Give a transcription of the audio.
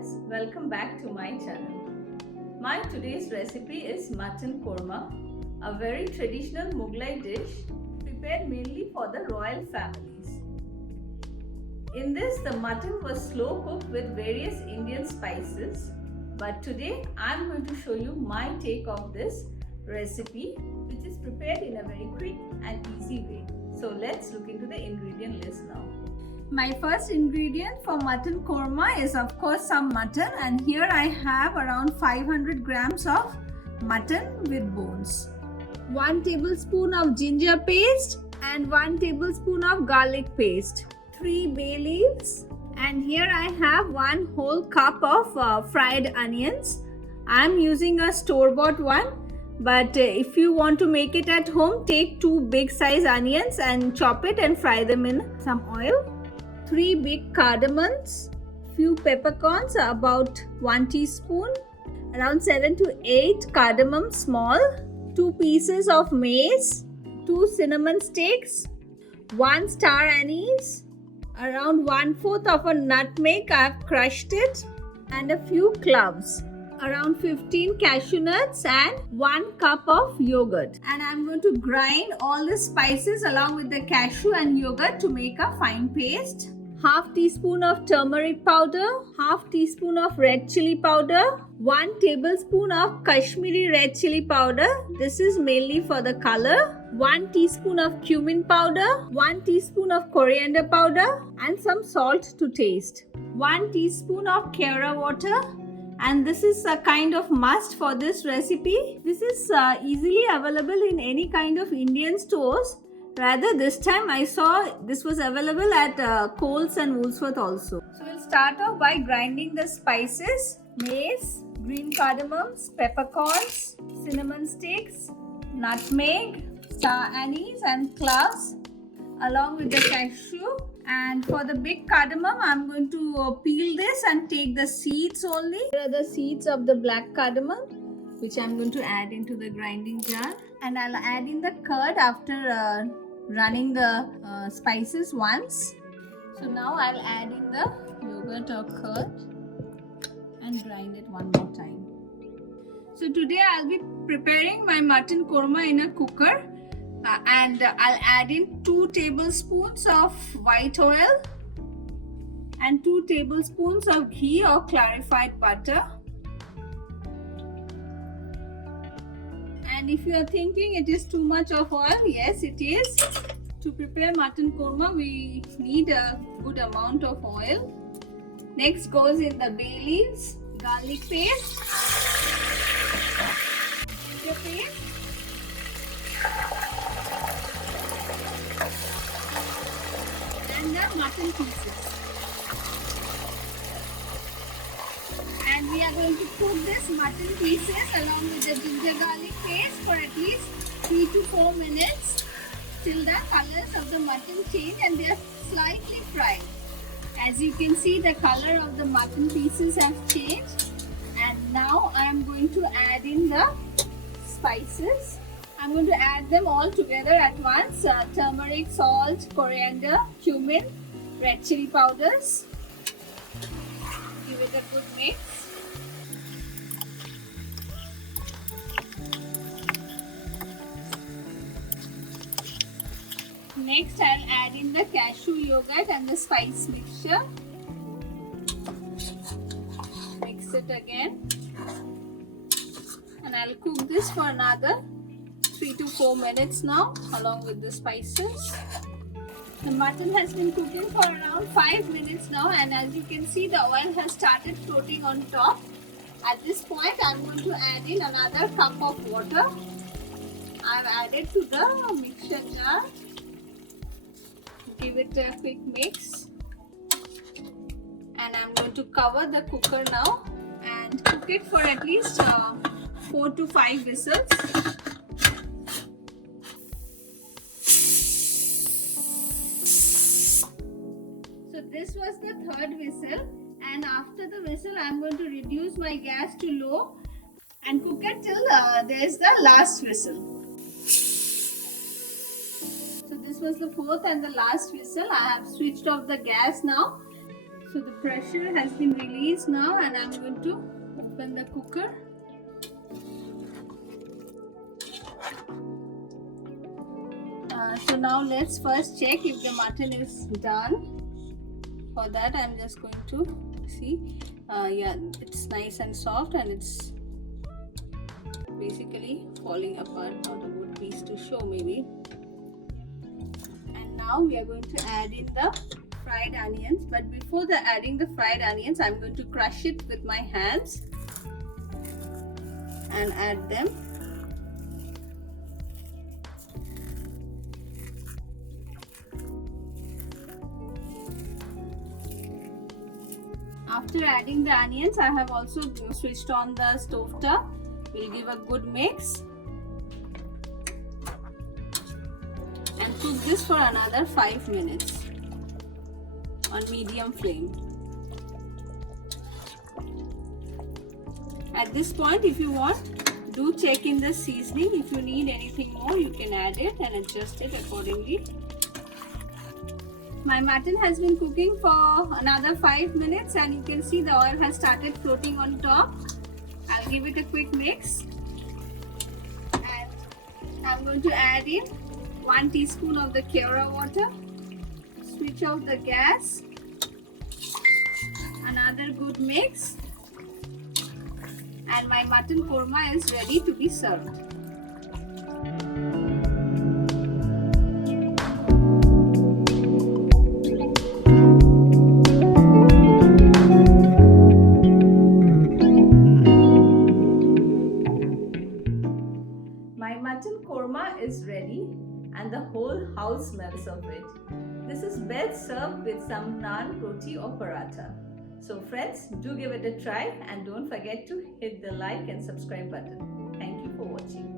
friends, welcome back to my channel. My today's recipe is mutton korma, a very traditional Mughlai dish prepared mainly for the royal families. In this, the mutton was slow cooked with various Indian spices, but today I am going to show you my take of this recipe, which is prepared in a very quick and easy way. So let's look into the ingredient list now. My first ingredient for mutton korma is of course some mutton, and here I have around 500 grams of mutton with bones. 1 tablespoon of ginger paste and 1 tablespoon of garlic paste. 3 bay leaves, and here I have 1 whole cup of fried onions. I am using a store-bought one, but if you want to make it at home, take 2 big size onions and chop it and fry them in some oil. 3 big cardamoms, few peppercorns, about 1 teaspoon, around 7 to 8 cardamom small, 2 pieces of mace, 2 cinnamon sticks, 1 star anise, around 1/4 of a nutmeg, I have crushed it, and a few cloves, around 15 cashew nuts, and 1 cup of yogurt. And I'm going to grind all the spices along with the cashew and yogurt to make a fine paste. Half teaspoon of turmeric powder, half teaspoon of red chili powder, 1 tablespoon of Kashmiri red chili powder. This is mainly for the color. 1 teaspoon of cumin powder, 1 teaspoon of coriander powder, and some salt to taste. 1 teaspoon of Kera water. And this is a kind of must for this recipe. This is easily available in any kind of Indian stores. Rather, this time I saw this was available at Coles and Woolworth also. So we'll start off by grinding the spices: mace, green cardamoms, peppercorns, cinnamon sticks, nutmeg, star anise, and cloves, along with the cashew. And for the big cardamom, I'm going to peel this and take the seeds only. Here are the seeds of the black cardamom, which I'm going to add into the grinding jar. And I'll add in the curd after running the spices once. So now I'll add in the yogurt or curd and grind it one more time. So today I'll be preparing my mutton korma in a cooker. And I'll add in 2 tablespoons of white oil and 2 tablespoons of ghee or clarified butter. And if you are thinking it is too much of oil, yes it is. To prepare mutton korma, we need a good amount of oil. Next goes in the bay leaves, garlic paste, ginger paste, and the mutton pieces. And we are going to cook this mutton pieces along with the ginger garlic paste for at least 3 to 4 minutes till the colors of the mutton change and they are slightly fried. As you can see, the color of the mutton pieces have changed. And now I am going to add in the spices. I'm going to add them all together at once. Turmeric, salt, coriander, cumin, red chili powders. Give it a good mix. Next, I'll add in the cashew yogurt and the spice mixture. Mix it again. And I'll cook this for another 3 to 4 minutes now, along with the spices. The mutton has been cooking for around 5 minutes now, and as you can see, the oil has started floating on top. At this point, I'm going to add in another cup of water. I've added to the mixture jar. Give it a quick mix. And I'm going to cover the cooker now and cook it for at least 4 to 5 whistles. So this was the 3rd whistle, and after the whistle I'm going to reduce my gas to low and cook it till there is the last whistle. So this was the 4th and the last whistle. I have switched off the gas now. So the pressure has been released now, and I'm going to open the cooker. So now let's first check if the mutton is done. For that I'm just going to see, yeah, it's nice and soft, and it's basically falling apart. Not a good piece to show maybe. And now we are going to add in the fried onions, but before adding the fried onions, I'm going to crush it with my hands and add them. After adding the onions, I have also switched on the stove top. We'll give a good mix and cook this for another 5 minutes on medium flame. At this point, if you want, do check in the seasoning. If you need anything more, you can add it and adjust it accordingly. My mutton has been cooking for another 5 minutes, and you can see the oil has started floating on top. I'll give it a quick mix, and I'm going to add in 1 teaspoon of the Keora water. Switch off the gas. Another good mix, and my mutton korma is ready to be served. My mutton korma is ready, and the whole house smells of it. This is best served with some naan, roti or paratha. So friends, do give it a try, and don't forget to hit the like and subscribe button. Thank you for watching.